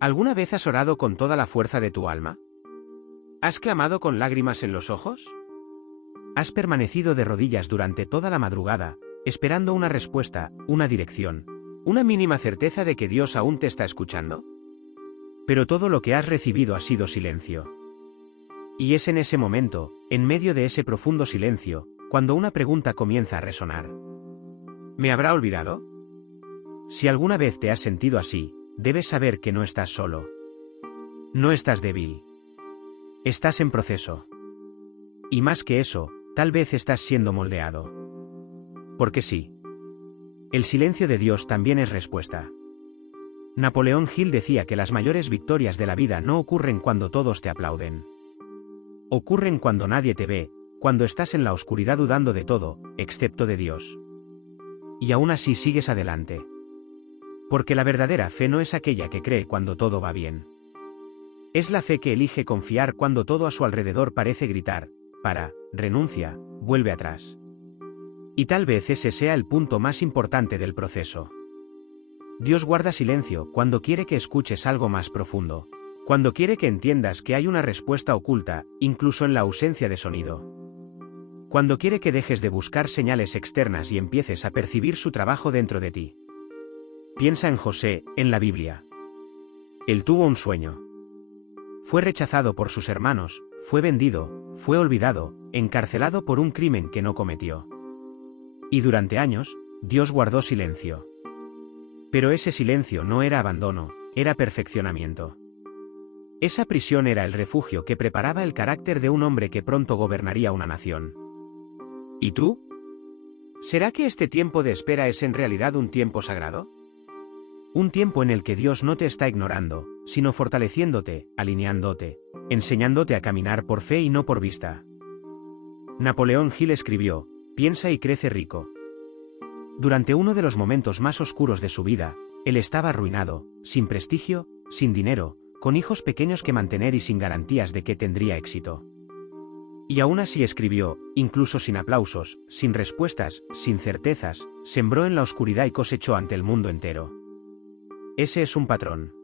¿Alguna vez has orado con toda la fuerza de tu alma? ¿Has clamado con lágrimas en los ojos? ¿Has permanecido de rodillas durante toda la madrugada, esperando una respuesta, una dirección, una mínima certeza de que Dios aún te está escuchando? Pero todo lo que has recibido ha sido silencio. Y es en ese momento, en medio de ese profundo silencio, cuando una pregunta comienza a resonar. ¿Me habrá olvidado? Si alguna vez te has sentido así, debes saber que no estás solo. No estás débil. Estás en proceso. Y más que eso, tal vez estás siendo moldeado. Porque sí. El silencio de Dios también es respuesta. Napoleón Hill decía que las mayores victorias de la vida no ocurren cuando todos te aplauden. Ocurren cuando nadie te ve, cuando estás en la oscuridad dudando de todo, excepto de Dios. Y aún así sigues adelante. Porque la verdadera fe no es aquella que cree cuando todo va bien. Es la fe que elige confiar cuando todo a su alrededor parece gritar, para, renuncia, vuelve atrás. Y tal vez ese sea el punto más importante del proceso. Dios guarda silencio cuando quiere que escuches algo más profundo. Cuando quiere que entiendas que hay una respuesta oculta, incluso en la ausencia de sonido. Cuando quiere que dejes de buscar señales externas y empieces a percibir su trabajo dentro de ti. Piensa en José, en la Biblia. Él tuvo un sueño. Fue rechazado por sus hermanos, fue vendido, fue olvidado, encarcelado por un crimen que no cometió. Y durante años, Dios guardó silencio. Pero ese silencio no era abandono, era perfeccionamiento. Esa prisión era el refugio que preparaba el carácter de un hombre que pronto gobernaría una nación. ¿Y tú? ¿Será que este tiempo de espera es en realidad un tiempo sagrado? Un tiempo en el que Dios no te está ignorando, sino fortaleciéndote, alineándote, enseñándote a caminar por fe y no por vista. Napoleón Hill escribió, piensa y crece rico. Durante uno de los momentos más oscuros de su vida, él estaba arruinado, sin prestigio, sin dinero, con hijos pequeños que mantener y sin garantías de que tendría éxito. Y aún así escribió, incluso sin aplausos, sin respuestas, sin certezas, sembró en la oscuridad y cosechó ante el mundo entero. Ese es un patrón.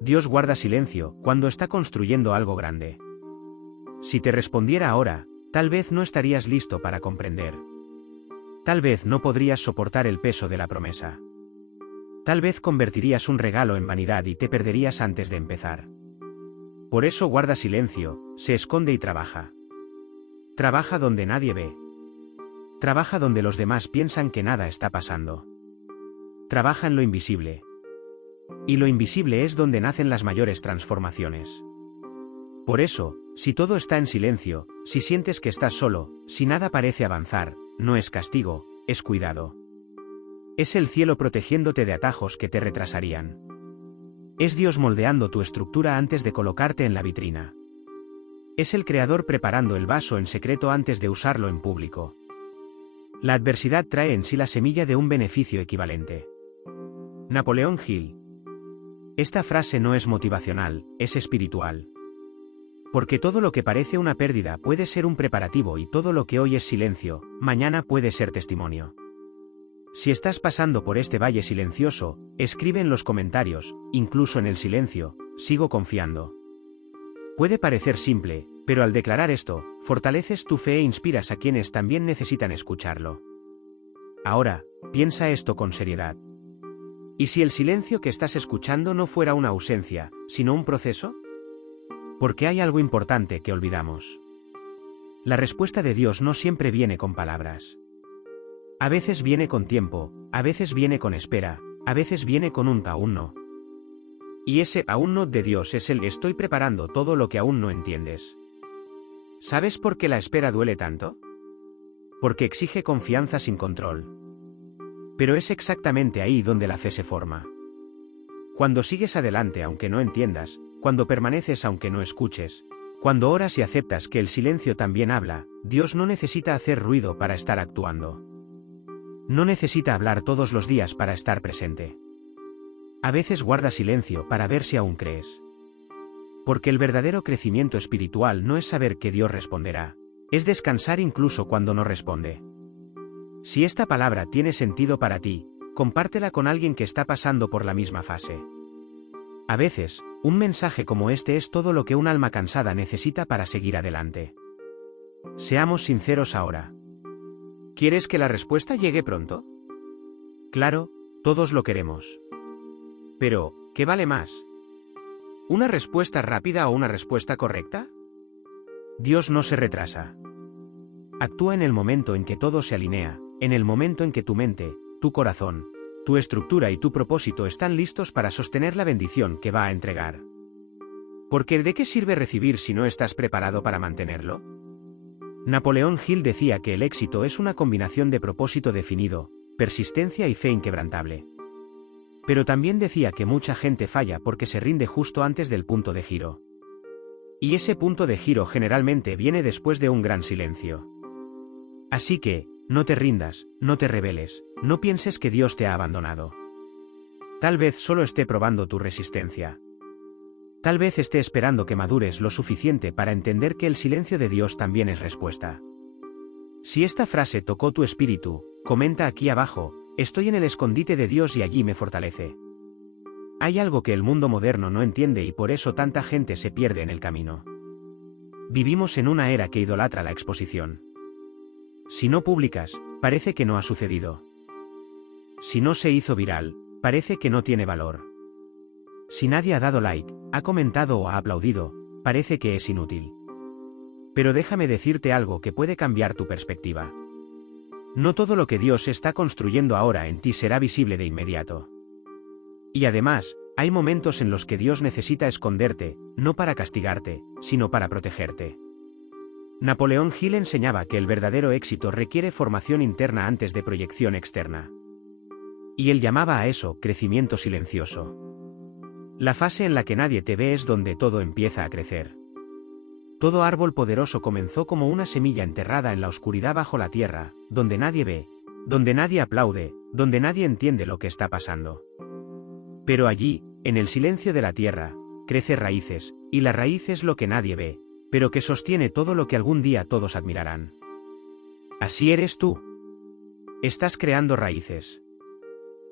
Dios guarda silencio cuando está construyendo algo grande. Si te respondiera ahora, tal vez no estarías listo para comprender. Tal vez no podrías soportar el peso de la promesa. Tal vez convertirías un regalo en vanidad y te perderías antes de empezar. Por eso guarda silencio, se esconde y trabaja. Trabaja donde nadie ve. Trabaja donde los demás piensan que nada está pasando. Trabaja en lo invisible. Y lo invisible es donde nacen las mayores transformaciones. Por eso, si todo está en silencio, si sientes que estás solo, si nada parece avanzar, no es castigo, es cuidado. Es el cielo protegiéndote de atajos que te retrasarían. Es Dios moldeando tu estructura antes de colocarte en la vitrina. Es el Creador preparando el vaso en secreto antes de usarlo en público. La adversidad trae en sí la semilla de un beneficio equivalente. Napoleón Hill. Esta frase no es motivacional, es espiritual. Porque todo lo que parece una pérdida puede ser un preparativo y todo lo que hoy es silencio, mañana puede ser testimonio. Si estás pasando por este valle silencioso, escribe en los comentarios, incluso en el silencio, sigo confiando. Puede parecer simple, pero al declarar esto, fortaleces tu fe e inspiras a quienes también necesitan escucharlo. Ahora, piensa esto con seriedad. ¿Y si el silencio que estás escuchando no fuera una ausencia, sino un proceso? Porque hay algo importante que olvidamos. La respuesta de Dios no siempre viene con palabras. A veces viene con tiempo, a veces viene con espera, a veces viene con un aún no. Y ese aún no de Dios es el estoy preparando todo lo que aún no entiendes. ¿Sabes por qué la espera duele tanto? Porque exige confianza sin control. Pero es exactamente ahí donde la fe se forma. Cuando sigues adelante aunque no entiendas, cuando permaneces aunque no escuches, cuando oras y aceptas que el silencio también habla, Dios no necesita hacer ruido para estar actuando. No necesita hablar todos los días para estar presente. A veces guarda silencio para ver si aún crees. Porque el verdadero crecimiento espiritual no es saber que Dios responderá, es descansar incluso cuando no responde. Si esta palabra tiene sentido para ti, compártela con alguien que está pasando por la misma fase. A veces, un mensaje como este es todo lo que un alma cansada necesita para seguir adelante. Seamos sinceros ahora. ¿Quieres que la respuesta llegue pronto? Claro, todos lo queremos. Pero, ¿qué vale más? ¿Una respuesta rápida o una respuesta correcta? Dios no se retrasa. Actúa en el momento en que todo se alinea, en el momento en que tu mente, tu corazón, tu estructura y tu propósito están listos para sostener la bendición que va a entregar. Porque ¿de qué sirve recibir si no estás preparado para mantenerlo? Napoleón Hill decía que el éxito es una combinación de propósito definido, persistencia y fe inquebrantable. Pero también decía que mucha gente falla porque se rinde justo antes del punto de giro. Y ese punto de giro generalmente viene después de un gran silencio. Así que, no te rindas, no te rebeles, no pienses que Dios te ha abandonado. Tal vez solo esté probando tu resistencia. Tal vez esté esperando que madures lo suficiente para entender que el silencio de Dios también es respuesta. Si esta frase tocó tu espíritu, comenta aquí abajo: estoy en el escondite de Dios y allí me fortalece. Hay algo que el mundo moderno no entiende y por eso tanta gente se pierde en el camino. Vivimos en una era que idolatra la exposición. Si no publicas, parece que no ha sucedido. Si no se hizo viral, parece que no tiene valor. Si nadie ha dado like, ha comentado o ha aplaudido, parece que es inútil. Pero déjame decirte algo que puede cambiar tu perspectiva. No todo lo que Dios está construyendo ahora en ti será visible de inmediato. Y además, hay momentos en los que Dios necesita esconderte, no para castigarte, sino para protegerte. Napoleón Hill enseñaba que el verdadero éxito requiere formación interna antes de proyección externa. Y él llamaba a eso crecimiento silencioso. La fase en la que nadie te ve es donde todo empieza a crecer. Todo árbol poderoso comenzó como una semilla enterrada en la oscuridad bajo la tierra, donde nadie ve, donde nadie aplaude, donde nadie entiende lo que está pasando. Pero allí, en el silencio de la tierra, crece raíces, y la raíz es lo que nadie ve, pero que sostiene todo lo que algún día todos admirarán. Así eres tú. Estás creando raíces.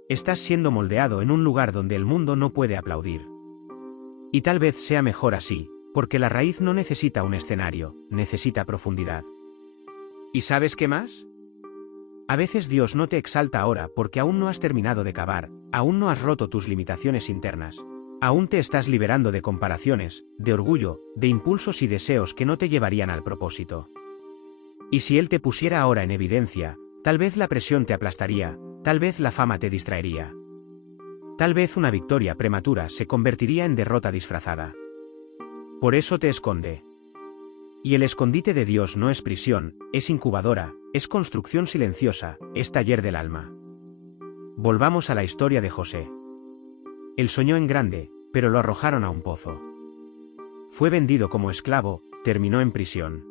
Estás siendo moldeado en un lugar donde el mundo no puede aplaudir. Y tal vez sea mejor así, porque la raíz no necesita un escenario, necesita profundidad. ¿Y sabes qué más? A veces Dios no te exalta ahora porque aún no has terminado de cavar, aún no has roto tus limitaciones internas. Aún te estás liberando de comparaciones, de orgullo, de impulsos y deseos que no te llevarían al propósito. Y si Él te pusiera ahora en evidencia, tal vez la presión te aplastaría, tal vez la fama te distraería. Tal vez una victoria prematura se convertiría en derrota disfrazada. Por eso te esconde. Y el escondite de Dios no es prisión, es incubadora, es construcción silenciosa, es taller del alma. Volvamos a la historia de José. Él soñó en grande, pero lo arrojaron a un pozo. Fue vendido como esclavo, terminó en prisión.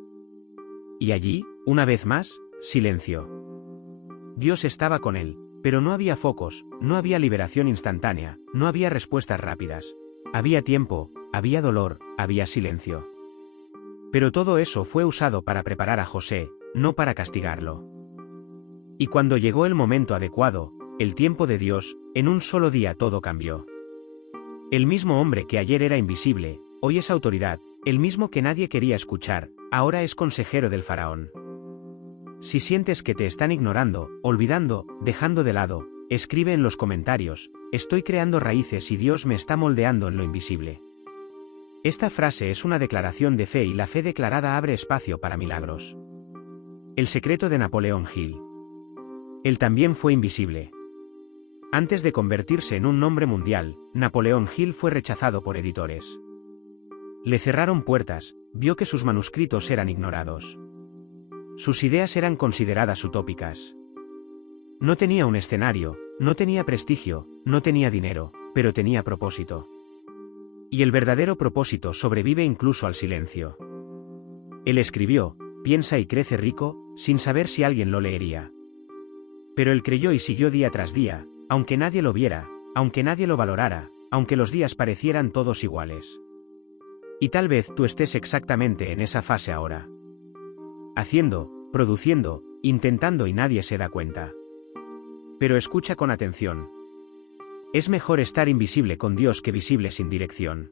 Y allí, una vez más, silencio. Dios estaba con él, pero no había focos, no había liberación instantánea, no había respuestas rápidas. Había tiempo, había dolor, había silencio. Pero todo eso fue usado para preparar a José, no para castigarlo. Y cuando llegó el momento adecuado, el tiempo de Dios, en un solo día todo cambió. El mismo hombre que ayer era invisible, hoy es autoridad, el mismo que nadie quería escuchar, ahora es consejero del faraón. Si sientes que te están ignorando, olvidando, dejando de lado, escribe en los comentarios: estoy creando raíces y Dios me está moldeando en lo invisible. Esta frase es una declaración de fe y la fe declarada abre espacio para milagros. El secreto de Napoleón Hill. Él también fue invisible. Antes de convertirse en un nombre mundial, Napoleón Hill fue rechazado por editores. Le cerraron puertas, vio que sus manuscritos eran ignorados. Sus ideas eran consideradas utópicas. No tenía un escenario, no tenía prestigio, no tenía dinero, pero tenía propósito. Y el verdadero propósito sobrevive incluso al silencio. Él escribió: piensa y crece rico, sin saber si alguien lo leería. Pero él creyó y siguió día tras día, aunque nadie lo viera, aunque nadie lo valorara, aunque los días parecieran todos iguales. Y tal vez tú estés exactamente en esa fase ahora. Haciendo, produciendo, intentando y nadie se da cuenta. Pero escucha con atención. Es mejor estar invisible con Dios que visible sin dirección.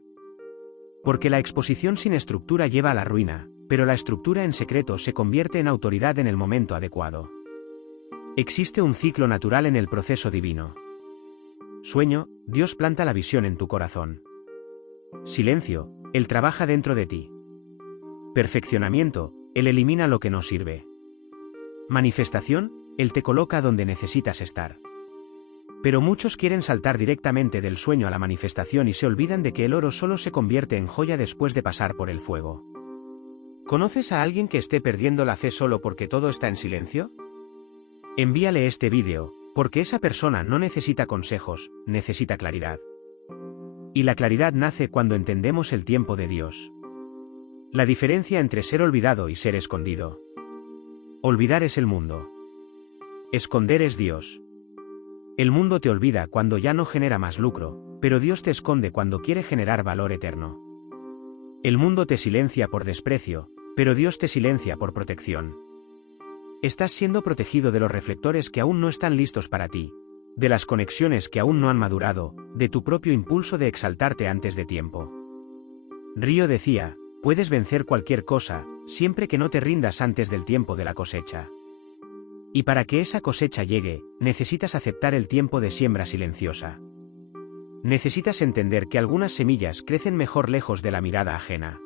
Porque la exposición sin estructura lleva a la ruina, pero la estructura en secreto se convierte en autoridad en el momento adecuado. Existe un ciclo natural en el proceso divino. Sueño, Dios planta la visión en tu corazón. Silencio, Él trabaja dentro de ti. Perfeccionamiento, Él elimina lo que no sirve. Manifestación, Él te coloca donde necesitas estar. Pero muchos quieren saltar directamente del sueño a la manifestación y se olvidan de que el oro solo se convierte en joya después de pasar por el fuego. ¿Conoces a alguien que esté perdiendo la fe solo porque todo está en silencio? Envíale este vídeo, porque esa persona no necesita consejos, necesita claridad. Y la claridad nace cuando entendemos el tiempo de Dios. La diferencia entre ser olvidado y ser escondido. Olvidar es el mundo. Esconder es Dios. El mundo te olvida cuando ya no genera más lucro, pero Dios te esconde cuando quiere generar valor eterno. El mundo te silencia por desprecio, pero Dios te silencia por protección. Estás siendo protegido de los reflectores que aún no están listos para ti, de las conexiones que aún no han madurado, de tu propio impulso de exaltarte antes de tiempo. Río decía, puedes vencer cualquier cosa, siempre que no te rindas antes del tiempo de la cosecha. Y para que esa cosecha llegue, necesitas aceptar el tiempo de siembra silenciosa. Necesitas entender que algunas semillas crecen mejor lejos de la mirada ajena.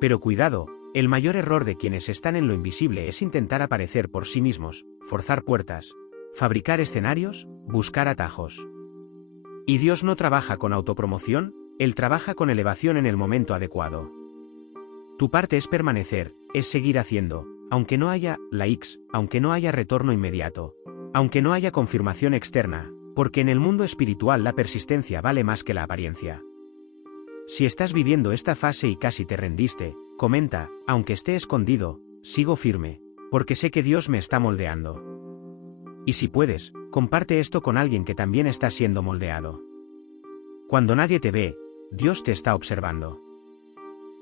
Pero cuidado, el mayor error de quienes están en lo invisible es intentar aparecer por sí mismos, forzar puertas, fabricar escenarios, buscar atajos. Y Dios no trabaja con autopromoción, Él trabaja con elevación en el momento adecuado. Tu parte es permanecer, es seguir haciendo, aunque no haya likes, aunque no haya retorno inmediato, aunque no haya confirmación externa, porque en el mundo espiritual la persistencia vale más que la apariencia. Si estás viviendo esta fase y casi te rendiste, comenta, aunque esté escondido, sigo firme, porque sé que Dios me está moldeando. Y si puedes, comparte esto con alguien que también está siendo moldeado. Cuando nadie te ve, Dios te está observando.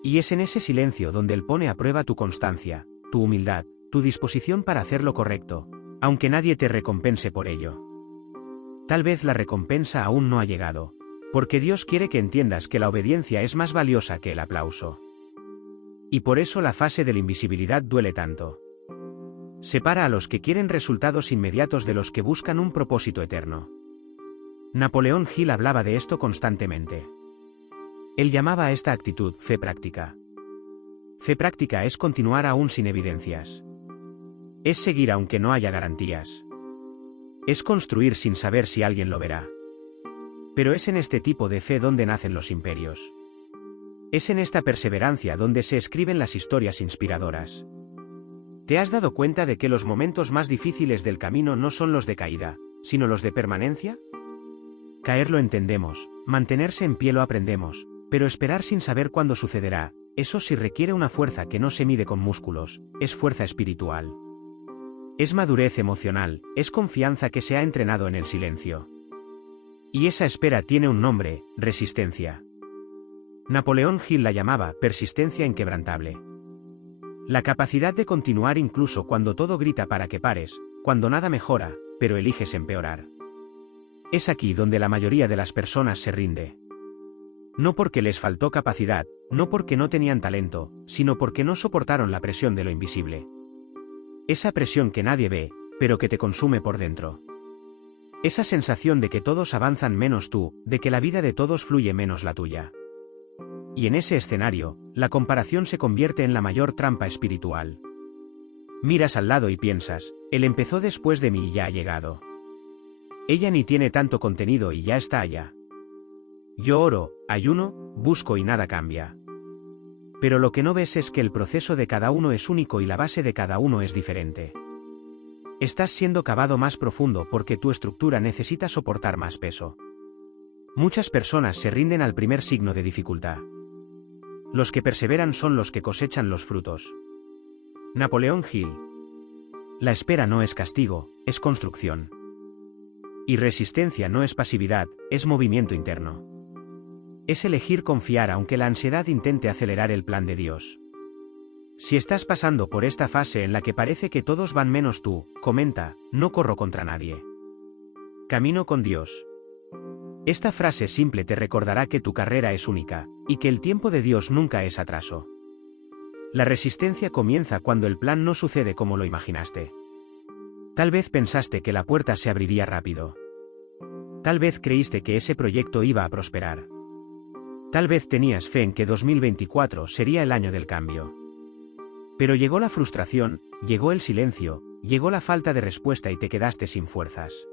Y es en ese silencio donde Él pone a prueba tu constancia, tu humildad, tu disposición para hacer lo correcto, aunque nadie te recompense por ello. Tal vez la recompensa aún no ha llegado, porque Dios quiere que entiendas que la obediencia es más valiosa que el aplauso. Y por eso la fase de la invisibilidad duele tanto. Separa a los que quieren resultados inmediatos de los que buscan un propósito eterno. Napoleón Hill hablaba de esto constantemente. Él llamaba a esta actitud fe práctica. Fe práctica es continuar aún sin evidencias. Es seguir aunque no haya garantías. Es construir sin saber si alguien lo verá. Pero es en este tipo de fe donde nacen los imperios. Es en esta perseverancia donde se escriben las historias inspiradoras. ¿Te has dado cuenta de que los momentos más difíciles del camino no son los de caída, sino los de permanencia? Caer lo entendemos, mantenerse en pie lo aprendemos, pero esperar sin saber cuándo sucederá, eso sí requiere una fuerza que no se mide con músculos, es fuerza espiritual. Es madurez emocional, es confianza que se ha entrenado en el silencio. Y esa espera tiene un nombre, resistencia. Napoleón Hill la llamaba persistencia inquebrantable. La capacidad de continuar incluso cuando todo grita para que pares, cuando nada mejora, pero eliges empeorar. Es aquí donde la mayoría de las personas se rinde. No porque les faltó capacidad, no porque no tenían talento, sino porque no soportaron la presión de lo invisible. Esa presión que nadie ve, pero que te consume por dentro. Esa sensación de que todos avanzan menos tú, de que la vida de todos fluye menos la tuya. Y en ese escenario, la comparación se convierte en la mayor trampa espiritual. Miras al lado y piensas, él empezó después de mí y ya ha llegado. Ella ni tiene tanto contenido y ya está allá. Yo oro, ayuno, busco y nada cambia. Pero lo que no ves es que el proceso de cada uno es único y la base de cada uno es diferente. Estás siendo cavado más profundo porque tu estructura necesita soportar más peso. Muchas personas se rinden al primer signo de dificultad. Los que perseveran son los que cosechan los frutos. Napoleón Hill. La espera no es castigo, es construcción. Y resistencia no es pasividad, es movimiento interno. Es elegir confiar aunque la ansiedad intente acelerar el plan de Dios. Si estás pasando por esta fase en la que parece que todos van menos tú, comenta, no corro contra nadie. Camino con Dios. Esta frase simple te recordará que tu carrera es única, y que el tiempo de Dios nunca es atraso. La resistencia comienza cuando el plan no sucede como lo imaginaste. Tal vez pensaste que la puerta se abriría rápido. Tal vez creíste que ese proyecto iba a prosperar. Tal vez tenías fe en que 2024 sería el año del cambio. Pero llegó la frustración, llegó el silencio, llegó la falta de respuesta y te quedaste sin fuerzas.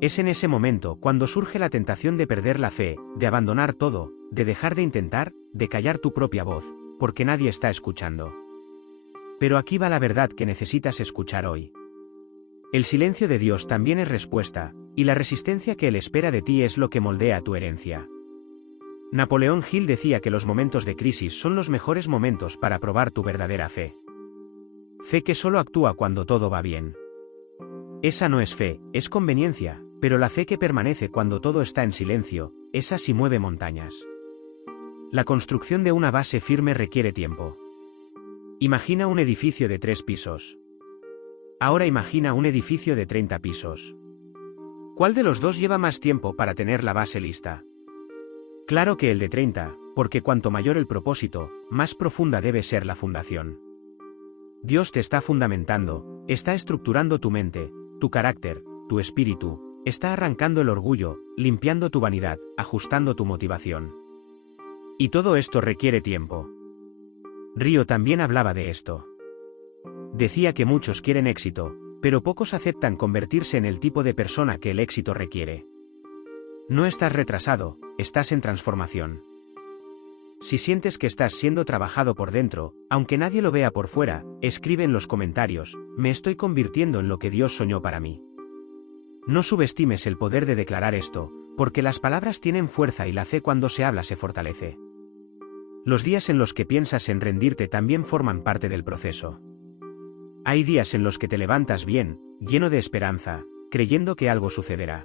Es en ese momento cuando surge la tentación de perder la fe, de abandonar todo, de dejar de intentar, de callar tu propia voz, porque nadie está escuchando. Pero aquí va la verdad que necesitas escuchar hoy. El silencio de Dios también es respuesta, y la resistencia que Él espera de ti es lo que moldea tu herencia. Napoleón Hill decía que los momentos de crisis son los mejores momentos para probar tu verdadera fe. Fe que solo actúa cuando todo va bien. Esa no es fe, es conveniencia, pero la fe que permanece cuando todo está en silencio, esa sí mueve montañas. La construcción de una base firme requiere tiempo. Imagina un edificio de 3 pisos. Ahora imagina un edificio de 30 pisos. ¿Cuál de los dos lleva más tiempo para tener la base lista? Claro que el de 30, porque cuanto mayor el propósito, más profunda debe ser la fundación. Dios te está fundamentando, está estructurando tu mente, tu carácter, tu espíritu, está arrancando el orgullo, limpiando tu vanidad, ajustando tu motivación. Y todo esto requiere tiempo. Río también hablaba de esto. Decía que muchos quieren éxito, pero pocos aceptan convertirse en el tipo de persona que el éxito requiere. No estás retrasado, estás en transformación. Si sientes que estás siendo trabajado por dentro, aunque nadie lo vea por fuera, escribe en los comentarios, me estoy convirtiendo en lo que Dios soñó para mí. No subestimes el poder de declarar esto, porque las palabras tienen fuerza y la fe cuando se habla se fortalece. Los días en los que piensas en rendirte también forman parte del proceso. Hay días en los que te levantas bien, lleno de esperanza, creyendo que algo sucederá.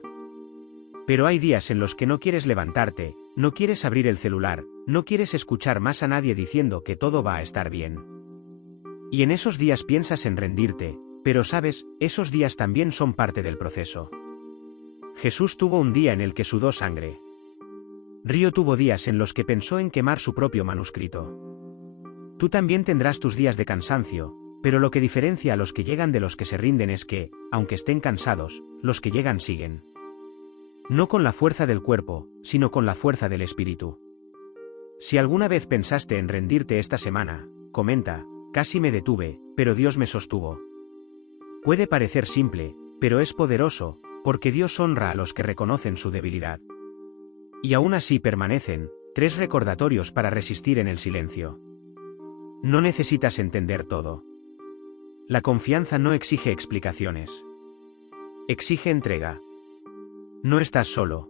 Pero hay días en los que no quieres levantarte, no quieres abrir el celular, no quieres escuchar más a nadie diciendo que todo va a estar bien. Y en esos días piensas en rendirte, pero sabes, esos días también son parte del proceso. Jesús tuvo un día en el que sudó sangre. Río tuvo días en los que pensó en quemar su propio manuscrito. Tú también tendrás tus días de cansancio, pero lo que diferencia a los que llegan de los que se rinden es que, aunque estén cansados, los que llegan siguen. No con la fuerza del cuerpo, sino con la fuerza del espíritu. Si alguna vez pensaste en rendirte esta semana, comenta, casi me detuve, pero Dios me sostuvo. Puede parecer simple, pero es poderoso, porque Dios honra a los que reconocen su debilidad. Y aún así permanecen, 3 recordatorios para resistir en el silencio. No necesitas entender todo. La confianza no exige explicaciones. Exige entrega. No estás solo.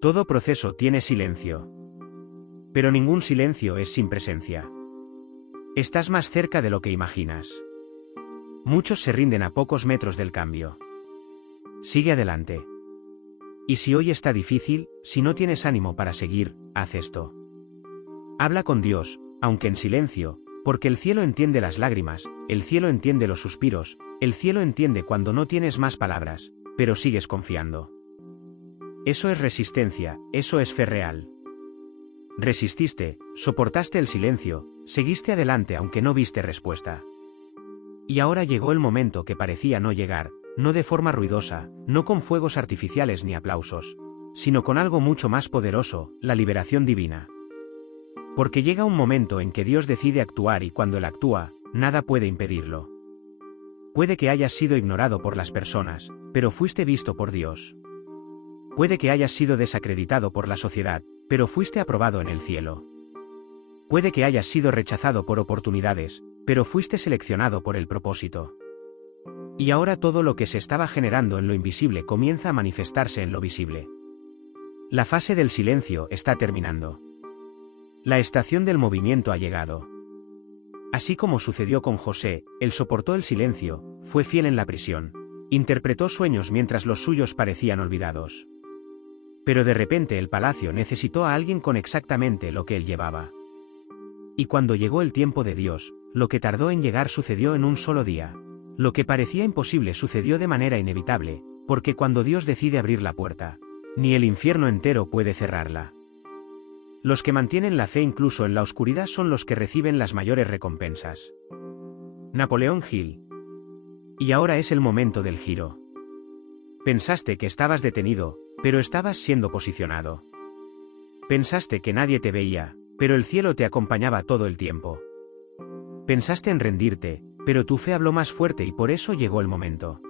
Todo proceso tiene silencio. Pero ningún silencio es sin presencia. Estás más cerca de lo que imaginas. Muchos se rinden a pocos metros del cambio. Sigue adelante. Y si hoy está difícil, si no tienes ánimo para seguir, haz esto. Habla con Dios, aunque en silencio, porque el cielo entiende las lágrimas, el cielo entiende los suspiros, el cielo entiende cuando no tienes más palabras, pero sigues confiando. Eso es resistencia, eso es fe real. Resististe, soportaste el silencio, seguiste adelante aunque no viste respuesta. Y ahora llegó el momento que parecía no llegar, no de forma ruidosa, no con fuegos artificiales ni aplausos, sino con algo mucho más poderoso, la liberación divina. Porque llega un momento en que Dios decide actuar y cuando Él actúa, nada puede impedirlo. Puede que hayas sido ignorado por las personas, pero fuiste visto por Dios. Puede que hayas sido desacreditado por la sociedad, pero fuiste aprobado en el cielo. Puede que hayas sido rechazado por oportunidades, pero fuiste seleccionado por el propósito. Y ahora todo lo que se estaba generando en lo invisible comienza a manifestarse en lo visible. La fase del silencio está terminando. La estación del movimiento ha llegado. Así como sucedió con José, él soportó el silencio, fue fiel en la prisión, interpretó sueños mientras los suyos parecían olvidados. Pero de repente el palacio necesitó a alguien con exactamente lo que él llevaba. Y cuando llegó el tiempo de Dios, lo que tardó en llegar sucedió en un solo día. Lo que parecía imposible sucedió de manera inevitable, porque cuando Dios decide abrir la puerta, Ni el infierno entero puede cerrarla. Los que mantienen la fe incluso en la oscuridad son los que reciben las mayores recompensas. Napoleón Hill. Y ahora es el momento del giro. Pensaste que estabas detenido, pero estabas siendo posicionado. Pensaste que nadie te veía, pero el cielo te acompañaba todo el tiempo. Pensaste en rendirte, pero tu fe habló más fuerte y por eso llegó el momento.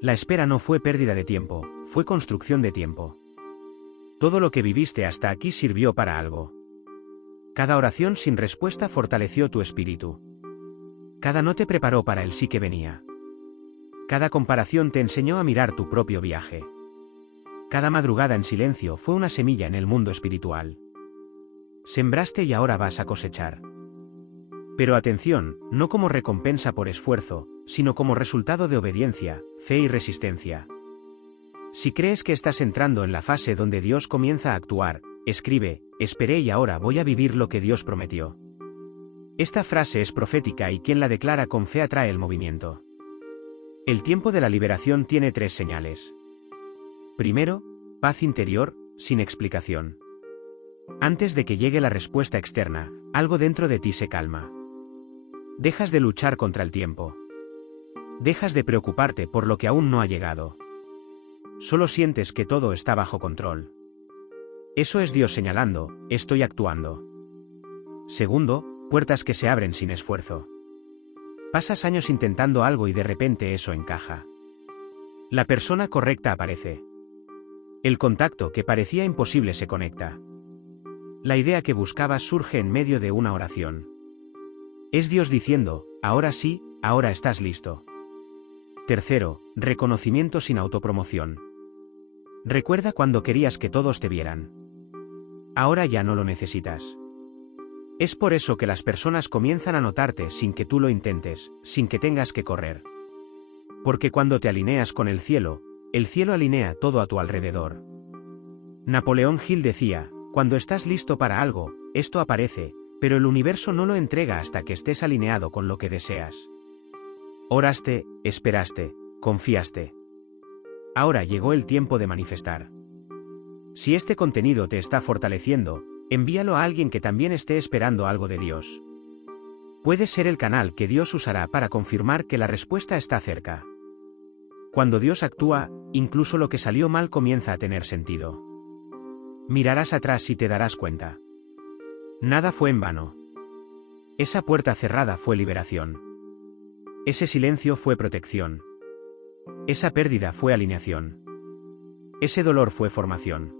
La espera no fue pérdida de tiempo, fue construcción de tiempo. Todo lo que viviste hasta aquí sirvió para algo. Cada oración sin respuesta fortaleció tu espíritu. Cada no te preparó para el sí que venía. Cada comparación te enseñó a mirar tu propio viaje. Cada madrugada en silencio fue una semilla en el mundo espiritual. Sembraste y ahora vas a cosechar. Pero atención, no como recompensa por esfuerzo, sino como resultado de obediencia, fe y resistencia. Si crees que estás entrando en la fase donde Dios comienza a actuar, escribe: esperé y ahora voy a vivir lo que Dios prometió. Esta frase es profética y quien la declara con fe atrae el movimiento. El tiempo de la liberación tiene 3 señales. Primero, paz interior, sin explicación. Antes de que llegue la respuesta externa, algo dentro de ti se calma. Dejas de luchar contra el tiempo. Dejas de preocuparte por lo que aún no ha llegado. Solo sientes que todo está bajo control. Eso es Dios señalando: estoy actuando. Segundo, puertas que se abren sin esfuerzo. Pasas años intentando algo y de repente eso encaja. La persona correcta aparece. El contacto que parecía imposible se conecta. La idea que buscabas surge en medio de una oración. Es Dios diciendo: ahora sí, ahora estás listo. Tercero, reconocimiento sin autopromoción. Recuerda cuando querías que todos te vieran. Ahora ya no lo necesitas. Es por eso que las personas comienzan a notarte sin que tú lo intentes, sin que tengas que correr. Porque cuando te alineas con el cielo alinea todo a tu alrededor. Napoleón Hill decía: cuando estás listo para algo, esto aparece, pero el universo no lo entrega hasta que estés alineado con lo que deseas. Oraste, esperaste, confiaste. Ahora llegó el tiempo de manifestar. Si este contenido te está fortaleciendo, envíalo a alguien que también esté esperando algo de Dios. Puedes ser el canal que Dios usará para confirmar que la respuesta está cerca. Cuando Dios actúa, incluso lo que salió mal comienza a tener sentido. Mirarás atrás y te darás cuenta. Nada fue en vano. Esa puerta cerrada fue liberación. Ese silencio fue protección. Esa pérdida fue alineación. Ese dolor fue formación.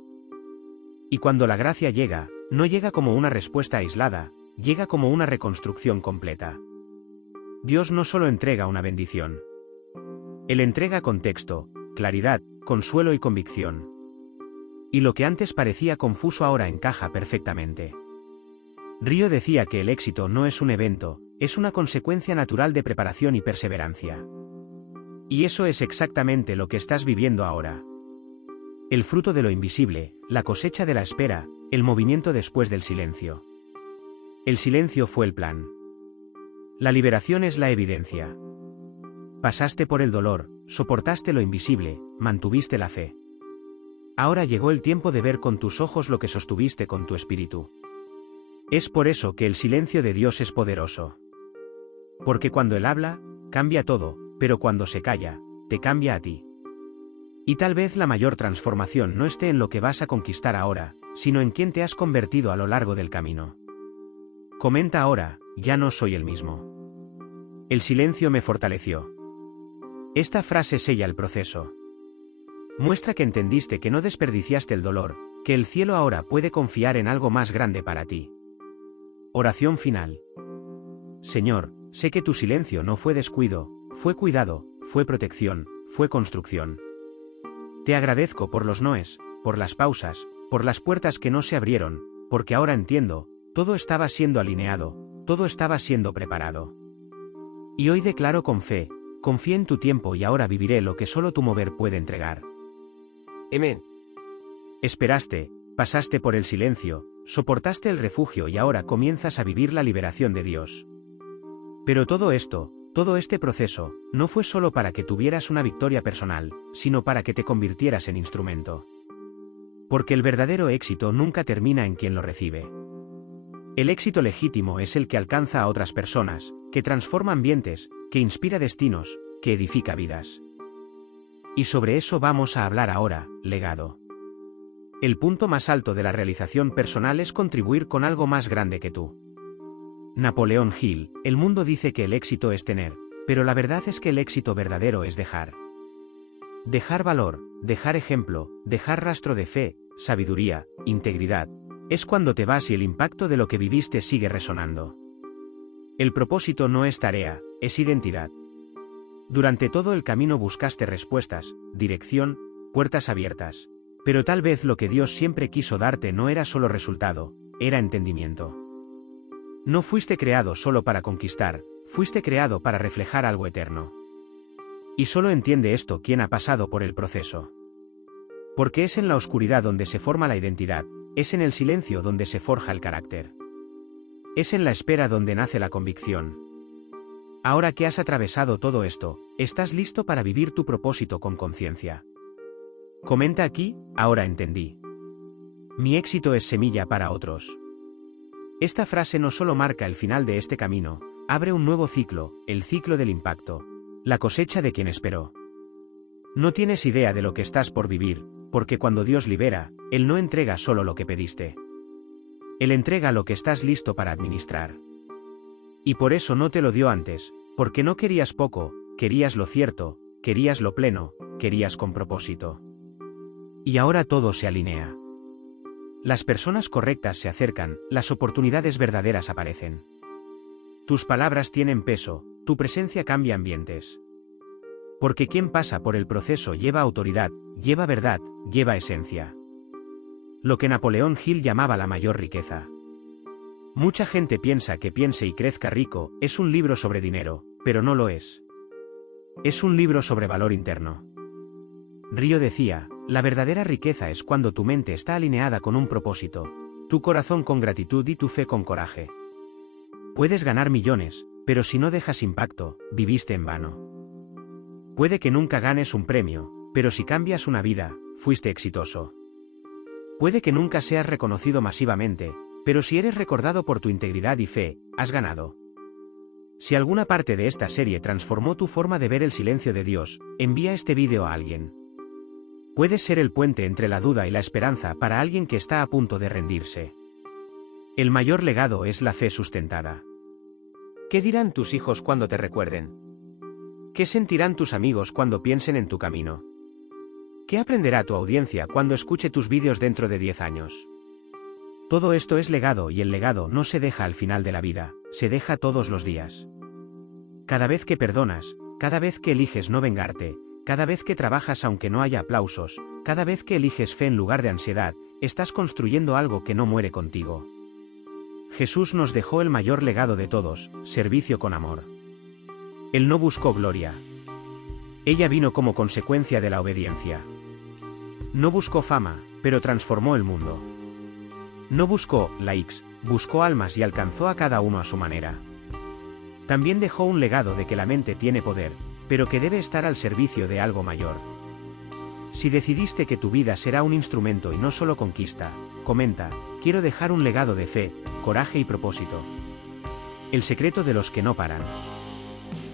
Y cuando la gracia llega, no llega como una respuesta aislada, llega como una reconstrucción completa. Dios no solo entrega una bendición. Él entrega contexto, claridad, consuelo y convicción. Y lo que antes parecía confuso ahora encaja perfectamente. Río decía que el éxito no es un evento, es una consecuencia natural de preparación y perseverancia. Y eso es exactamente lo que estás viviendo ahora. El fruto de lo invisible, la cosecha de la espera, el movimiento después del silencio. El silencio fue el plan. La liberación es la evidencia. Pasaste por el dolor, soportaste lo invisible, mantuviste la fe. Ahora llegó el tiempo de ver con tus ojos lo que sostuviste con tu espíritu. Es por eso que el silencio de Dios es poderoso. Porque cuando Él habla, cambia todo, pero cuando se calla, te cambia a ti. Y tal vez la mayor transformación no esté en lo que vas a conquistar ahora, sino en quién te has convertido a lo largo del camino. Comenta ahora: ya no soy el mismo. El silencio me fortaleció. Esta frase sella el proceso. Muestra que entendiste que no desperdiciaste el dolor, que el cielo ahora puede confiar en algo más grande para ti. Oración final. Señor, sé que tu silencio no fue descuido, fue cuidado, fue protección, fue construcción. Te agradezco por los noes, por las pausas, por las puertas que no se abrieron, porque ahora entiendo, todo estaba siendo alineado, todo estaba siendo preparado. Y hoy declaro con fe: confié en tu tiempo y ahora viviré lo que solo tu mover puede entregar. Amén. Esperaste, pasaste por el silencio, soportaste el refugio y ahora comienzas a vivir la liberación de Dios. Pero todo esto, todo este proceso, no fue solo para que tuvieras una victoria personal, sino para que te convirtieras en instrumento. Porque el verdadero éxito nunca termina en quien lo recibe. El éxito legítimo es el que alcanza a otras personas, que transforma ambientes, que inspira destinos, que edifica vidas. Y sobre eso vamos a hablar ahora, legado. El punto más alto de la realización personal es contribuir con algo más grande que tú. Napoleón Hill, el mundo dice que el éxito es tener, pero la verdad es que el éxito verdadero es dejar. Dejar valor, dejar ejemplo, dejar rastro de fe, sabiduría, integridad. Es cuando te vas y el impacto de lo que viviste sigue resonando. El propósito no es tarea, es identidad. Durante todo el camino buscaste respuestas, dirección, puertas abiertas. Pero tal vez lo que Dios siempre quiso darte no era solo resultado, era entendimiento. No fuiste creado solo para conquistar, fuiste creado para reflejar algo eterno. Y solo entiende esto quien ha pasado por el proceso. Porque es en la oscuridad donde se forma la identidad, es en el silencio donde se forja el carácter. Es en la espera donde nace la convicción. Ahora que has atravesado todo esto, estás listo para vivir tu propósito con conciencia. Comenta aquí, ahora entendí. Mi éxito es semilla para otros. Esta frase no solo marca el final de este camino, abre un nuevo ciclo, el ciclo del impacto. La cosecha de quien esperó. No tienes idea de lo que estás por vivir, porque cuando Dios libera, Él no entrega solo lo que pediste. Él entrega lo que estás listo para administrar. Y por eso no te lo dio antes, porque no querías poco, querías lo cierto, querías lo pleno, querías con propósito. Y ahora todo se alinea. Las personas correctas se acercan, las oportunidades verdaderas aparecen. Tus palabras tienen peso, tu presencia cambia ambientes. Porque quien pasa por el proceso lleva autoridad, lleva verdad, lleva esencia. Lo que Napoleón Hill llamaba la mayor riqueza. Mucha gente piensa que Piense y crezca rico es un libro sobre dinero, pero no lo es. Es un libro sobre valor interno. Río decía, la verdadera riqueza es cuando tu mente está alineada con un propósito, tu corazón con gratitud y tu fe con coraje. Puedes ganar millones, pero si no dejas impacto, viviste en vano. Puede que nunca ganes un premio, pero si cambias una vida, fuiste exitoso. Puede que nunca seas reconocido masivamente, pero si eres recordado por tu integridad y fe, has ganado. Si alguna parte de esta serie transformó tu forma de ver el silencio de Dios, envía este vídeo a alguien. Puedes ser el puente entre la duda y la esperanza para alguien que está a punto de rendirse. El mayor legado es la fe sustentada. ¿Qué dirán tus hijos cuando te recuerden? ¿Qué sentirán tus amigos cuando piensen en tu camino? ¿Qué aprenderá tu audiencia cuando escuche tus vídeos dentro de 10 años? Todo esto es legado y el legado no se deja al final de la vida, se deja todos los días. Cada vez que perdonas, cada vez que eliges no vengarte, cada vez que trabajas aunque no haya aplausos, cada vez que eliges fe en lugar de ansiedad, estás construyendo algo que no muere contigo. Jesús nos dejó el mayor legado de todos, servicio con amor. Él no buscó gloria. Ella vino como consecuencia de la obediencia. No buscó fama, pero transformó el mundo. No buscó likes, buscó almas y alcanzó a cada uno a su manera. También dejó un legado de que la mente tiene poder, pero que debe estar al servicio de algo mayor. Si decidiste que tu vida será un instrumento y no solo conquista, comenta, quiero dejar un legado de fe, coraje y propósito. El secreto de los que no paran.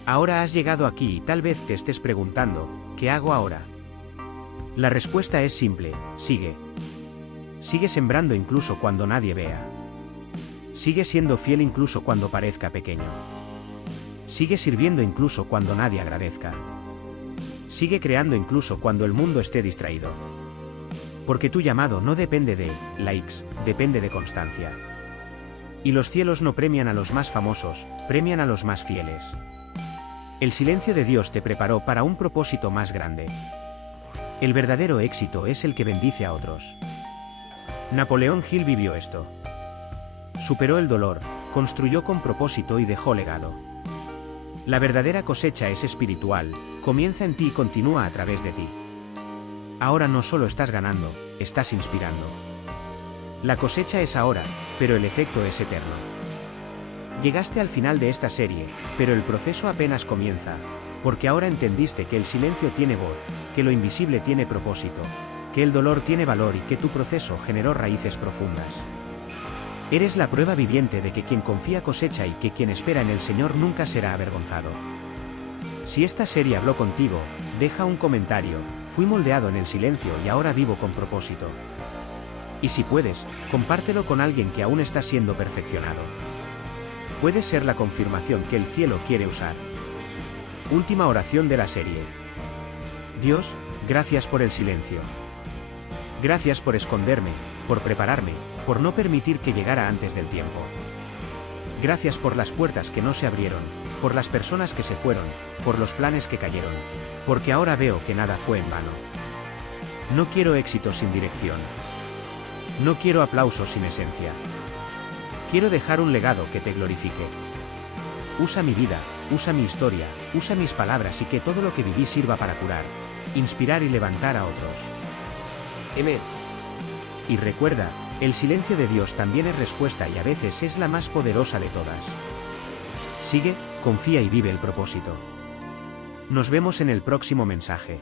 Ahora has llegado aquí y tal vez te estés preguntando, ¿qué hago ahora? La respuesta es simple, sigue. Sigue sembrando incluso cuando nadie vea. Sigue siendo fiel incluso cuando parezca pequeño. Sigue sirviendo incluso cuando nadie agradezca. Sigue creando incluso cuando el mundo esté distraído. Porque tu llamado no depende de likes, depende de constancia. Y los cielos no premian a los más famosos, premian a los más fieles. El silencio de Dios te preparó para un propósito más grande. El verdadero éxito es el que bendice a otros. Napoleón Hill vivió esto. Superó el dolor, construyó con propósito y dejó legado. La verdadera cosecha es espiritual, comienza en ti y continúa a través de ti. Ahora no solo estás ganando, estás inspirando. La cosecha es ahora, pero el efecto es eterno. Llegaste al final de esta serie, pero el proceso apenas comienza, porque ahora entendiste que el silencio tiene voz, que lo invisible tiene propósito, que el dolor tiene valor y que tu proceso generó raíces profundas. Eres la prueba viviente de que quien confía cosecha y que quien espera en el Señor nunca será avergonzado. Si esta serie habló contigo, deja un comentario. Fui moldeado en el silencio y ahora vivo con propósito. Y si puedes, compártelo con alguien que aún está siendo perfeccionado. Puede ser la confirmación que el cielo quiere usar. Última oración de la serie. Dios, gracias por el silencio. Gracias por esconderme, por prepararme, por no permitir que llegara antes del tiempo. Gracias por las puertas que no se abrieron, por las personas que se fueron, por los planes que cayeron, porque ahora veo que nada fue en vano. No quiero éxito sin dirección. No quiero aplausos sin esencia. Quiero dejar un legado que te glorifique. Usa mi vida, usa mi historia, usa mis palabras y que todo lo que viví sirva para curar, inspirar y levantar a otros. Amén. Y recuerda, el silencio de Dios también es respuesta y a veces es la más poderosa de todas. Sigue, confía y vive el propósito. Nos vemos en el próximo mensaje.